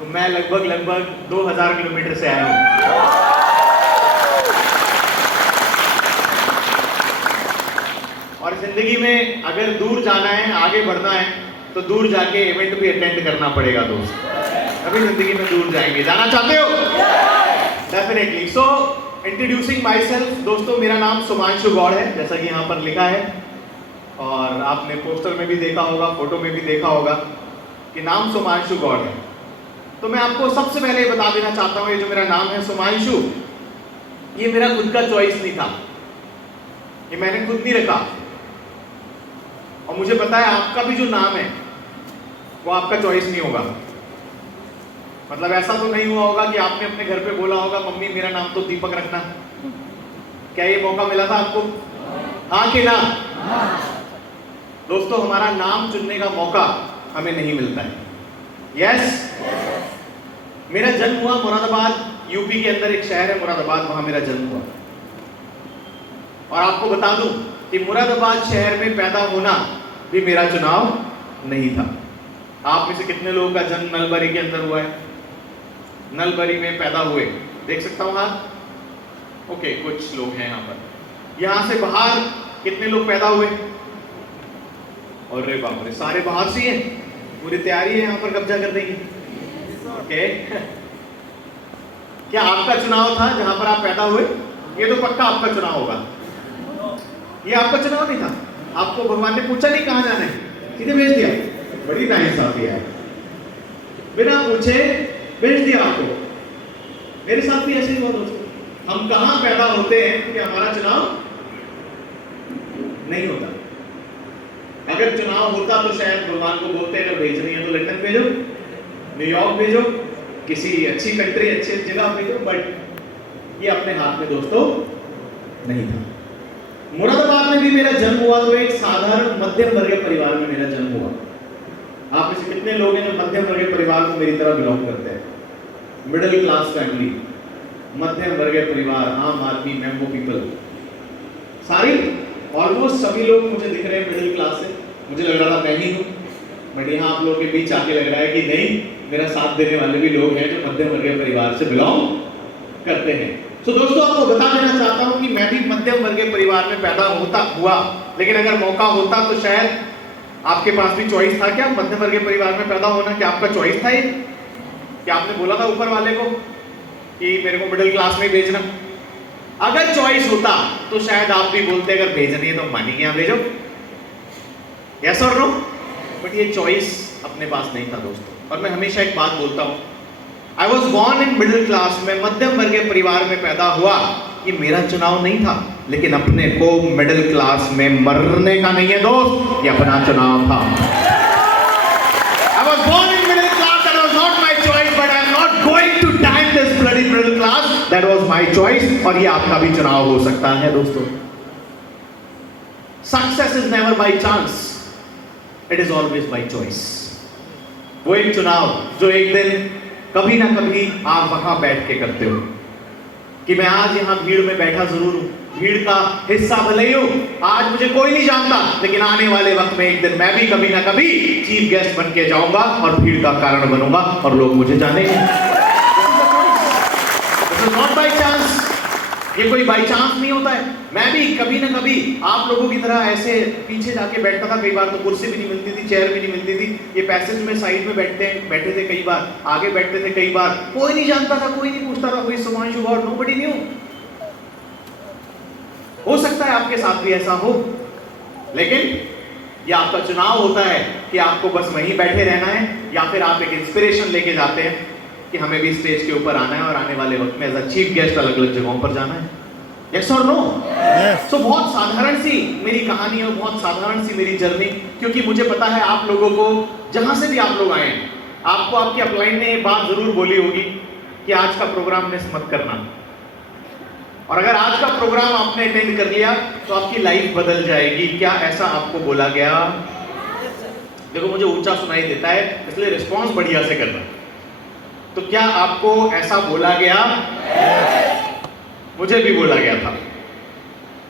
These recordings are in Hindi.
तो मैं लगभग 2000 किलोमीटर से आया हूँ। और जिंदगी में अगर दूर जाना है, आगे बढ़ना है, तो दूर जाके इवेंट भी अटेंड करना पड़ेगा दोस्त, अभी जिंदगी में दूर जाएंगे। जाना चाहते हो? Definitely. So introducing my self, दोस्तों मेरा नाम सुमांशु गौड़ है, जैसा कि यहाँ पर लिखा है और आपने पोस्टर में भी देखा होगा, फोटो में भी देखा होगा कि नाम सुमांशु गौड़ है। तो मैं आपको सबसे पहले बता देना चाहता हूँ, ये जो मेरा नाम है सुमांशु, ये मेरा खुद का चॉइस नहीं था, ये मैंने खुद नहीं रखा। और मुझे पता है आपका भी जो नाम है वो आपका चॉइस नहीं होगा। मतलब ऐसा तो नहीं हुआ होगा कि आपने अपने घर पे बोला होगा मम्मी मेरा नाम तो दीपक रखना। क्या ये मौका मिला था आपको? हाँ कि ना? दोस्तों हमारा नाम चुनने का मौका हमें नहीं मिलता है। यस, मेरा जन्म हुआ मुरादाबाद, यूपी के अंदर एक शहर है मुरादाबाद, वहां मेरा जन्म हुआ। और आपको बता दूं कि मुरादाबाद शहर में पैदा होना भी मेरा चुनाव नहीं था। आप में से कितने लोगों का जन्म नलबरी के अंदर हुआ है? नलबरी में पैदा हुए, देख सकता हूं हाथ? ओके, कुछ लोग हैं यहाँ पर। यहां से बाहर कितने लोग पैदा हुए? अरे बाप रे, सारे बाहर से हैं, पूरी तैयारी है यहाँ पर कब्जा करने की। ओके क्या आपका चुनाव था जहां पर आप पैदा हुए? ये तो पक्का आपका चुनाव होगा। ये आपका चुनाव नहीं था, आपको भगवान ने पूछा नहीं कहां जाना है, सीधे भेज दिया। बड़ी नाइंसाफी है, बिना पूछे भेज दिया आपको। मेरे साथ भी ऐसे ही हुआ दोस्तों। हम कहां पैदा होते हैं कि हमारा चुनाव नहीं होता। अगर चुनाव होता तो शायद भगवान को बोलते अगर भेज रही है तो लंदन भेजो, न्यूयॉर्क भेजो, किसी अच्छी कंट्री अच्छी जगह भेजो, बट ये अपने हाथ में दोस्तों नहीं था। मुरादाबाद में भी मेरा जन्म हुआ तो एक साधारण मध्यम वर्गीय परिवार में मेरा जन्म हुआ। आप में से कितने लोग हैं जो मध्यम वर्गीय परिवार को मेरी तरह बिलोंग करते हैं? मिडिल क्लास फैमिली, मध्यम वर्गीय परिवार, आम आदमी, मेम्बो पीपल, सारी ऑलमोस्ट सभी लोग मुझे दिख रहे हैं मिडिल क्लास से। मुझे लग रहा था मैं ही हूँ, बट यहाँ आप लोगों के बीच आके लग रहा है कि नहीं, मेरा साथ देने वाले भी लोग हैं जो मध्यम वर्गीय परिवार से बिलोंग करते हैं। तो दोस्तों आपको बता देना चाहता हूँ कि मैं भी मध्यम वर्गीय परिवार में पैदा हुआ, लेकिन अगर मौका होता तो शायद आपके पास भी चॉइस था क्या मध्यम वर्गीय परिवार में पैदा होना? क्या आपका चॉइस था ये? क्या आपने बोला था ऊपर वाले को कि मेरे को मिडिल क्लास में भेजना? अगर चॉइस होता तो शायद आप भी बोलते अगर भेजनी है तो मानी के यहाँ भेजो, यस और नो? बट ये चॉइस अपने पास नहीं था दोस्तों। और मैं हमेशा एक बात बोलता हूँ, I was born in middle class, में मध्यम वर्गीय परिवार में पैदा हुआ, ये मेरा चुनाव नहीं था। लेकिन अपने को मिडिल क्लास में मरने का नहीं है दोस्त, ये अपना चुनाव था। I was born in middle class, that was not my choice, but I'm not going to die in this bloody middle class. That was my choice, और ये आपका भी चुनाव हो सकता है दोस्तों। Success is never by chance, it is always by choice. वो एक चुनाव जो एक दिन कभी ना कभी आप वहां बैठ के करते हो कि मैं आज यहाँ भीड़ में बैठा जरूर हूँ, भीड़ का हिस्सा भले ही हूँ, आज मुझे कोई नहीं जानता, लेकिन आने वाले वक्त में एक दिन मैं भी कभी ना कभी चीफ गेस्ट बन के जाऊंगा और भीड़ का कारण बनूंगा और लोग मुझे जानेंगे। नॉट बाय चांस, ये कोई बाय चांस नहीं होता है। मैं भी कभी ना कभी आप लोगों की तरह ऐसे पीछे जाके बैठता था, कई बार तो कुर्सी भी नहीं मिलती थी, चेयर भी नहीं मिलती थी, ये पैसेज में साइड में बैठे थे, कई बार आगे बैठते थे, कई बार कोई नहीं जानता था, कोई नहीं पूछता था, कोई सुमांशु गौड़, नोबडी न्यू। हो सकता है आपके साथ भी ऐसा हो, लेकिन ये आपका चुनाव होता है कि आपको बस वहीं बैठे रहना है या फिर आप एक इंस्पिरेशन लेके जाते हैं कि हमें भी स्टेज के ऊपर आना है और आने वाले वक्त में एज अ चीफ गेस्ट अलग अलग जगहों पर जाना है। यस और नो? सो बहुत साधारण सी मेरी कहानी है, बहुत साधारण सी मेरी जर्नी, क्योंकि मुझे पता है आप लोगों को जहां से भी आप लोग आए हैं, आपको आपके अपलाइन ने ये बात जरूर बोली होगी कि आज का प्रोग्राम मिस मत करना। और अगर आज का प्रोग्राम आपने अटेंड कर लिया तो आपकी लाइफ बदल जाएगी। क्या ऐसा आपको बोला गया? देखो मुझे ऊंचा सुनाई देता है इसलिए रिस्पॉन्स बढ़िया से करना। तो क्या आपको ऐसा बोला गया? मुझे भी बोला गया था।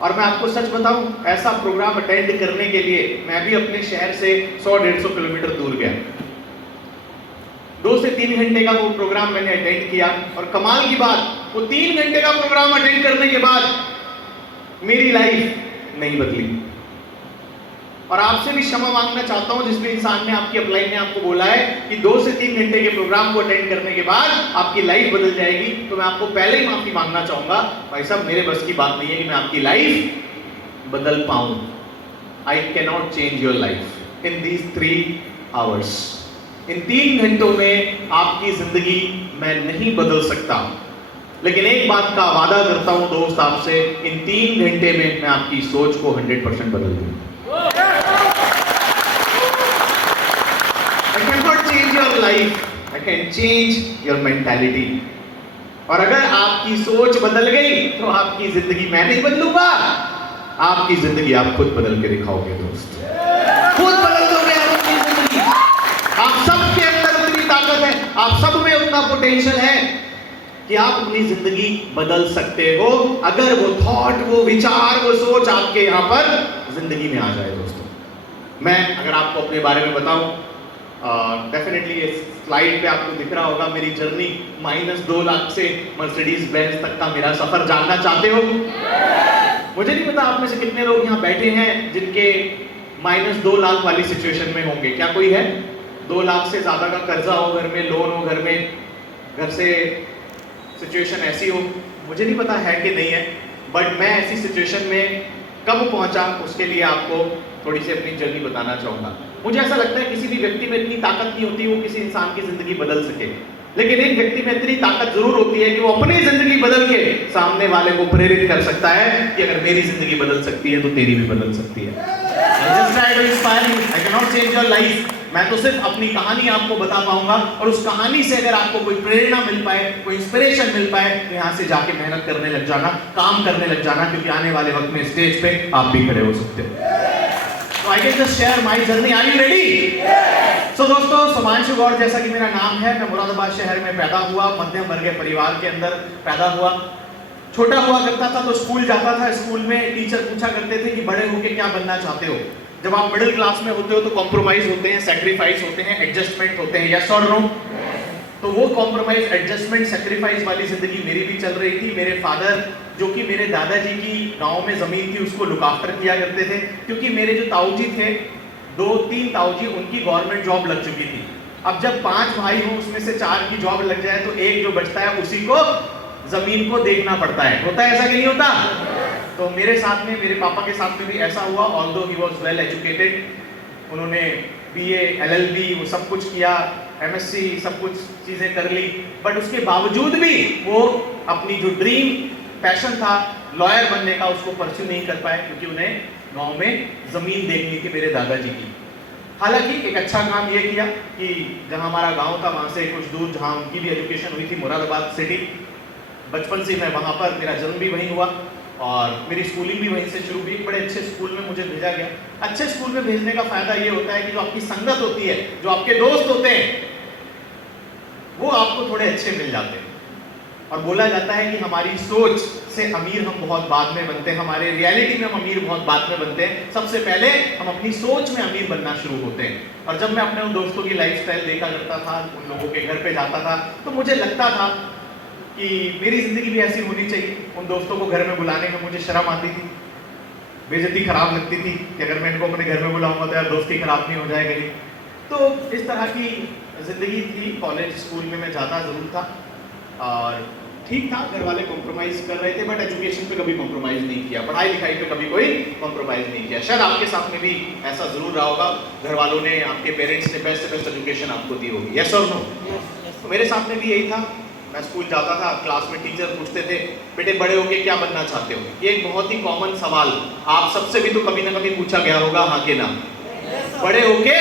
और मैं आपको सच बताऊं, ऐसा प्रोग्राम अटेंड करने के लिए मैं भी अपने शहर से 100-150 किलोमीटर दूर गया। 2 से 3 घंटे का वो प्रोग्राम मैंने अटेंड किया, और कमाल की बात, वो 3 घंटे का प्रोग्राम अटेंड करने के बाद मेरी लाइफ नहीं बदली। और आपसे भी क्षमा मांगना चाहता हूं जिस भी इंसान ने, आपकी अपलाइन ने आपको बोला है कि 2 से 3 घंटे के प्रोग्राम को अटेंड करने के बाद आपकी लाइफ बदल जाएगी, तो मैं आपको पहले ही माफी मांगना चाहूंगा। भाई साहब, मेरे बस की बात नहीं है कि मैं आपकी लाइफ बदल पाऊं। I can not change your life in these 3 hours. इन 3 घंटों में आपकी जिंदगी मैं नहीं बदल सकता, लेकिन एक बात का वादा करता हूं दोस्त आपसे, इन 3 घंटे में मैं आपकी सोच को 100% बदल दूंगा। I cannot change your life, I can change your mentality. और अगर आपकी सोच बदल गई तो आपकी जिंदगी मैं नहीं बदलूंगा, आपकी जिंदगी आप खुद बदल के दिखाओगे दोस्त, खुद बदल दोगे आप अपनी जिंदगी। आप सबके अंदर उतनी ताकत है, आप सब में उतना पोटेंशियल है कि आप अपनी जिंदगी बदल सकते हो, अगर वो थॉट, वो विचार, वो सोच आपके यहाँ पर जिंदगी में आ जाए दोस्तों। मैं अगर आपको अपने बारे में बताऊं, डेफिनेटली इस स्लाइड पे आपको दिख रहा होगा मेरी जर्नी, -2 लाख से मर्सिडीज बेंज तक का मेरा सफर जानना चाहते हो? मुझे नहीं पता आप में से कितने लोग यहाँ बैठे हैं जिनके -2 लाख वाली सिचुएशन में होंगे। क्या कोई है? 2 लाख से ज्यादा का कर्जा हो घर में, लोन हो घर में, घर से सिचुएशन ऐसी हो, मुझे नहीं पता है कि नहीं है, बट मैं ऐसी सिचुएशन में कब पहुंचा उसके लिए आपको थोड़ी सी अपनी जर्नी बताना चाहूंगा। मुझे ऐसा लगता है किसी भी व्यक्ति में इतनी ताकत नहीं होती वो किसी इंसान की जिंदगी बदल सके, लेकिन एक व्यक्ति में इतनी ताकत जरूर होती है कि वो अपनी जिंदगी बदल के सामने वाले को प्रेरित कर सकता है कि अगर मेरी जिंदगी बदल सकती है तो तेरी भी बदल सकती है। मैं तो सिर्फ अपनी कहानी आपको बता पाऊंगा, और उस कहानी से अगर आपको कोई प्रेरणा मिल पाए, कोई इंस्पिरेशन मिल पाए, तो यहाँ से जाके मेहनत करने लग जाना, काम करने लग जाना, क्योंकि आने वाले वक्त में स्टेज पे आप भी खड़े हो सकते हो। So I can just share my journey. Are you ready? So दोस्तों, सुमांशु गौड़ जैसा कि मेरा नाम है, मैं मुरादाबाद शहर में पैदा हुआ, मध्यम वर्गीय परिवार के अंदर पैदा हुआ। छोटा हुआ करता था तो स्कूल जाता था, स्कूल में टीचर पूछा करते थे कि बड़े होके क्या बनना चाहते हो। जब आप मिडिल क्लास में होते हो तो कॉम्प्रोमाइज होते हैं, सैक्रिफाइस होते हैं, एडजस्टमेंट होते हैं, यस और नो? तो वो कॉम्प्रोमाइज, एडजस्टमेंट, सैक्रिफाइस वाली जिंदगी मेरी भी चल रही थी। मेरे फादर, जो कि मेरे दादाजी की गांव में जमीन थी उसको लुक आफ्टर किया करते थे, क्योंकि मेरे जो ताऊजी थे, 2-3 ताऊजी, उनकी गवर्नमेंट जॉब लग चुकी थी। अब जब 5 भाई हो उसमें से 4 की जॉब लग जाए तो एक जो बचता है उसी को जमीन को देखना पड़ता है। होता है ऐसा कि नहीं होता? तो मेरे साथ में, मेरे पापा के साथ में भी ऐसा हुआ। Although he was well educated, उन्होंने BA, LLB वो सब कुछ किया, MSc सब कुछ चीजें कर ली, बट उसके बावजूद भी वो अपनी जो ड्रीम पैशन था लॉयर बनने का उसको परस्यू नहीं कर पाए, क्योंकि उन्हें गांव में जमीन देखनी थी मेरे दादाजी की। हालांकि एक अच्छा काम ये किया कि जहां हमारा गांव था वहां से कुछ दूर, जहां उनकी भी एजुकेशन हुई थी, मुरादाबाद सिटी, बचपन से मैं वहां पर, मेरा जन्म भी वहीं हुआ और मेरी स्कूलिंग भी वहीं से शुरू हुई। बड़े अच्छे स्कूल में मुझे भेजा गया। अच्छे स्कूल में भेजने का फायदा ये होता है कि जो आपकी संगत होती है, जो आपके दोस्त होते हैं, वो आपको थोड़े अच्छे मिल जाते हैं। और बोला जाता है कि हमारी सोच से अमीर हम बहुत बाद में बनते हैं, हमारे रियलिटी में हम अमीर बहुत बाद में बनते हैं, सबसे पहले हम अपनी सोच में अमीर बनना शुरू होते हैं। और जब मैं अपने उन दोस्तों की लाइफस्टाइल देखा करता था, उन लोगों के घर पे जाता था, तो मुझे लगता था कि मेरी जिंदगी भी ऐसी होनी चाहिए। उन दोस्तों को घर में बुलाने में मुझे शर्म आती थी, बेइज्जती खराब लगती थी कि अगर मैं इनको अपने घर में बुलाऊंगा तो यार दोस्ती खराब नहीं हो जाएगी। तो इस तरह की जिंदगी थी। कॉलेज स्कूल में मैं जाता जरूर था और ठीक था, घर वाले कॉम्प्रोमाइज कर रहे थे, बट एजुकेशन पे कभी कॉम्प्रोमाइज नहीं किया, पढ़ाई लिखाई पे कभी कोई कॉम्प्रोमाइज नहीं किया। शायद आपके साथ में भी ऐसा जरूर रहा होगा, घर वालों ने, आपके पेरेंट्स ने बेस्ट से बेस्ट एजुकेशन आपको दी होगी, यस और नो? तो मेरे साथ में भी यही था। मैं स्कूल जाता था, क्लास में टीचर पूछते थे, बेटे बड़े होके क्या बनना चाहते हो? ये एक बहुत ही कॉमन सवाल आप सबसे भी तो कभी ना कभी पूछा गया होगा, हाँ के ना? बड़े होके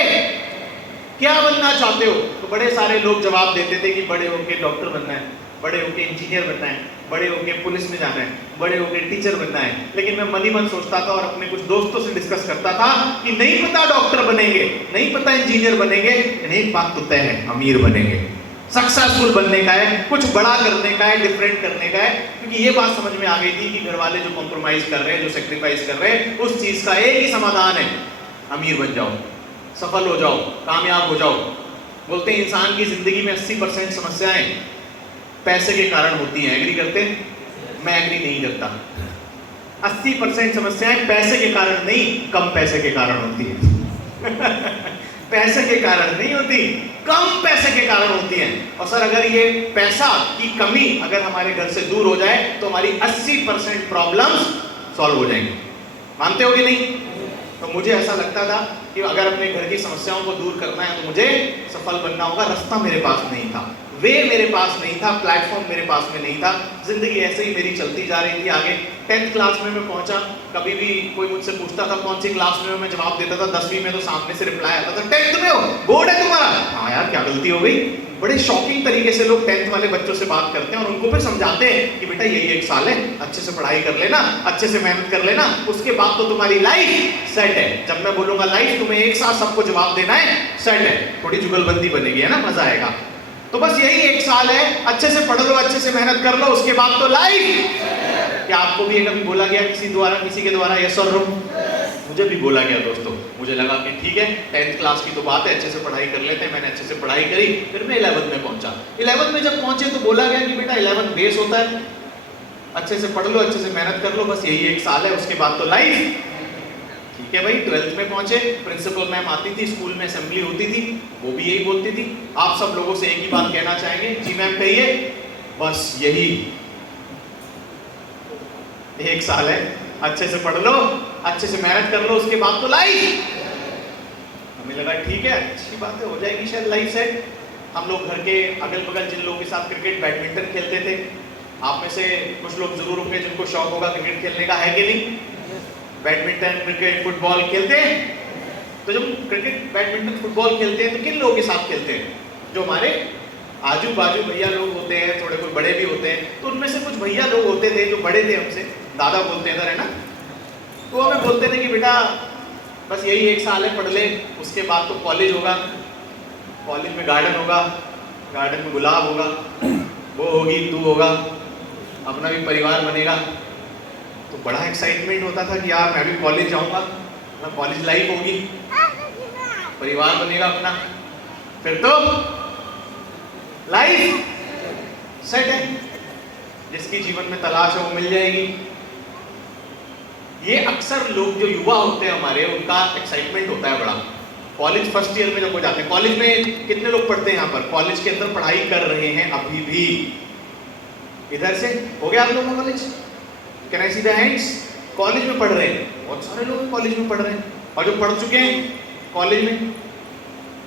क्या बनना चाहते हो? तो बड़े सारे लोग जवाब देते थे कि बड़े होके डॉक्टर बनना है, बड़े होके इंजीनियर बनना है, बड़े होके पुलिस में जाना है, बड़े होके टीचर बनना है। लेकिन मैं मन ही मन सोचता था और अपने कुछ दोस्तों से डिस्कस करता था कि नहीं पता डॉक्टर बनेंगे, नहीं पता इंजीनियर बनेंगे, लेकिन एक बात तो तय है, अमीर बनेंगे, सक्सेसफुल बनने का है, कुछ बड़ा करने का है, डिफरेंट करने का है। क्योंकि ये बात समझ में आ गई थी कि घर वाले जो कॉम्प्रोमाइज कर रहे हैं, जो सेक्रीफाइस कर रहे हैं, उस चीज का एक ही समाधान है, अमीर बन जाओ, सफल हो जाओ, कामयाब हो जाओ। बोलते हैं इंसान की जिंदगी में 80% समस्याएं पैसे के कारण होती हैं। एग्री करते हैं? मैं एग्री नहीं करता। 80% समस्याएं पैसे के कारण नहीं, कम पैसे के कारण होती है। पैसे के कारण नहीं होती, कम पैसे के कारण होती हैं। और सर अगर ये पैसा की कमी अगर हमारे घर से दूर हो जाए तो हमारी 80% प्रॉब्लम्स सॉल्व हो जाएंगी। मानते हो कि नहीं? तो मुझे ऐसा लगता था कि अगर अपने घर की समस्याओं को दूर करना है तो मुझे सफल बनना होगा। रास्ता मेरे पास नहीं था, वे मेरे पास नहीं था, प्लेटफॉर्म मेरे पास में नहीं था। जिंदगी ऐसे ही मेरी चलती जा रही थी। आगे 10th क्लास में मैं पहुंचा, कभी भी कोई मुझसे पूछता था कौन सी क्लास में हो, मैं जवाब देता था 10वीं में, तो सामने से रिप्लाई आता था 10th में हो, बोर्ड है तुम्हारा। हाँ यार क्या गलती हो गई। बड़े शॉकिंग तरीके से लोग 10th वाले बच्चों से बात करते हैं और उनको फिर समझाते हैं कि बेटा यही 1 साल है, अच्छे से पढ़ाई कर लेना, अच्छे से मेहनत कर लेना, उसके बाद तो तुम्हारी लाइफ सेट है। जब मैं बोलूंगा लाइफ, तुम्हें एक साथ सबको जवाब देना है, सेट है। थोड़ी जुगलबंदी बनेगी, है ना, मजा आएगा। तो बस यही 1 साल है, अच्छे से पढ़ लो, अच्छे से मेहनत कर लो, उसके बाद तो लाइफ। क्या आपको भी कभी बोला गया किसी के द्वारा यस और नो? मुझे भी बोला गया दोस्तों। मुझे लगा कि ठीक है 10th क्लास की तो बात है, अच्छे से पढ़ाई कर लेते हैं। मैंने अच्छे से पढ़ाई करी, फिर मैं 11th में पहुंचा। 11th में जब पहुंचे तो बोला गया कि बेटा 11th बेस होता है, अच्छे से पढ़ लो, अच्छे से मेहनत कर लो, बस यही 1 साल है, उसके बाद तो लाइफ। ठीक है भाई, 12th में पहुंचे, प्रिंसिपल मैम आती थी, स्कूल में असेंबली होती थी, वो भी यही बोलती थी। आप सब लोगों से एक ही बात कहना चाहेंगे, जी मैम कहिए, बस यही 1 साल है, अच्छे से पढ़ लो, अच्छे से मेहनत कर लो, उसके बाद तो लाइफ। हमें लगा ठीक है, अच्छी बात है, हो जाएगी शायद लाइफ सेट। हम लोग घर के अगल बगल जिन लोगों के साथ क्रिकेट बैडमिंटन खेलते थे, आप में से कुछ लोग जरूर होंगे जिनको शौक होगा क्रिकेट खेलने का, है कि नहीं? बैडमिंटन, क्रिकेट, फुटबॉल खेलते हैं। तो जब क्रिकेट, बैडमिंटन, फुटबॉल खेलते हैं तो किन लोगों के साथ खेलते हैं? जो हमारे आजू बाजू भैया लोग होते हैं, थोड़े कोई बड़े भी होते हैं। तो उनमें से कुछ भैया लोग होते थे जो बड़े थे हमसे, दादा बोलते हैं, है ना, तो हमें बोलते थे कि बेटा बस यही 1 साल है, पढ़ ले, उसके बाद तो कॉलेज होगा, कॉलेज में गार्डन होगा, गार्डन में गुलाब होगा, वो होगी, तू होगा, अपना भी परिवार बनेगा। तो बड़ा एक्साइटमेंट होता था कि यार मैं भी कॉलेज जाऊंगा, अपना कॉलेज लाइफ होगी, परिवार बनेगा अपना, फिर तो लाइफ सेट है, जिसकी जीवन में तलाश है वो मिल जाएगी। ये अक्सर लोग जो युवा होते हैं हमारे, उनका एक्साइटमेंट होता है बड़ा। कॉलेज फर्स्ट ईयर में जब वो जाते हैं, कॉलेज में कितने लोग पढ़ते हैं यहाँ पर, कॉलेज के अंदर पढ़ाई कर रहे हैं अभी भी? इधर से हो गया आप लोगों का college? Can I see the hands? College में पढ़ रहे हैं, बहुत सारे लोग कॉलेज में पढ़ रहे हैं। और जो पढ़ चुके हैं, कॉलेज में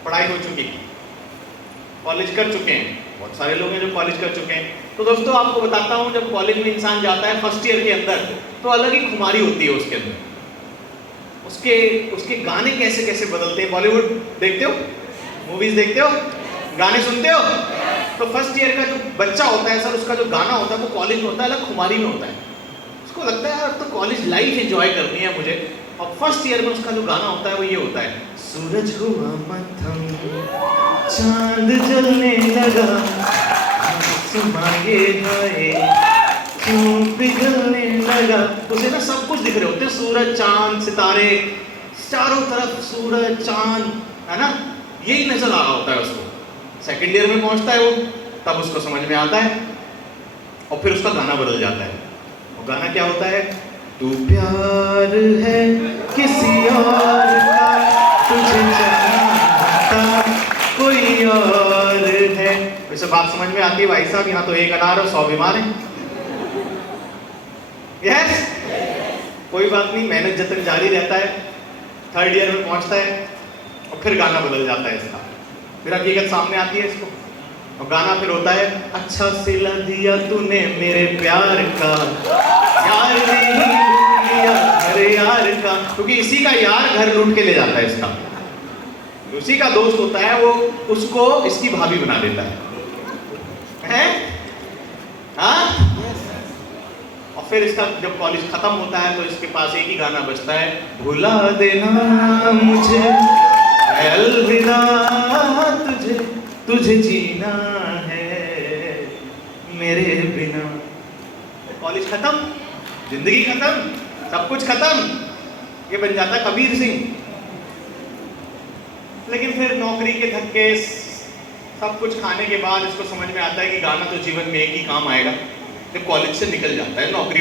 पढ़ाई हो चुकी, कॉलेज कर चुके हैं, बहुत सारे लोग हैं जो कॉलेज कर चुके हैं। तो दोस्तों आपको बताता हूँ, जब कॉलेज में इंसान जाता है फर्स्ट ईयर के अंदर, तो अलग ही खुमारी होती है उसके अंदर। उसके गाने कैसे कैसे बदलते हैं। बॉलीवुड देखते हो, मूवीज देखते हो, गाने सुनते हो? तो फर्स्ट ईयर का जो बच्चा होता है सर, उसका जो गाना होता है वो कॉलेज में होता है, अलग खुमारी में होता है। उसको लगता है यार तो कॉलेज लाइफ एंजॉय करनी है मुझे, और फर्स्ट ईयर में उसका जो गाना होता है वो ये होता है, सूरज हुआ मध्यम, चांद जलने लगा, आसमां क्यों पिघलने लगा। उसे ना सब कुछ दिख रहे होते हैं, सूरज, चांद, सितारे, चारों तरफ सूरज, चांद, है ना, यही नजर आ रहा होता है उसको। सेकंड ईयर में पहुंचता है वो, तब उसको समझ में आता है, और फिर उसका गाना बदल जाता है। और गाना क्या होता है? तू प्यार है किसी और का, तुझे चाहता कोई और है। वैसे बात समझ में आती है भाई साहब? यहाँ तो एक अनार और 100 बीमार है। यस, कोई बात नहीं, मेहनत जब तक जारी रहता है। थर्ड ईयर में पहुंचता है और फिर गाना बदल जाता है इसका, फिर हकीकत सामने आती है इसको, और गाना फिर होता है, अच्छा सिला दिया तूने मेरे प्यार का, यार नहीं लिया अरे यार का, क्योंकि इसी का यार घर लूट के ले जाता है इसका। उसी का दोस्त होता है वो, उसको इसकी भाभी बना देता है? हाँ? और फिर इसका जब कॉलेज खत्म होता है तो इसके पास एक ही गाना बजता है, भुला देना मुझे, अलविदा तुझे, तुझे जीना है मेरे बिना। कॉलेज खत्म, जिंदगी खत्म, सब कुछ खत्म, ये बन जाता है कबीर सिंह। लेकिन फिर नौकरी के धक्के, सब कुछ खाने के बाद इसको समझ में आता है कि गाना तो जीवन में एक ही काम आएगा, जब कॉलेज से निकल जाता है, नौकरी हो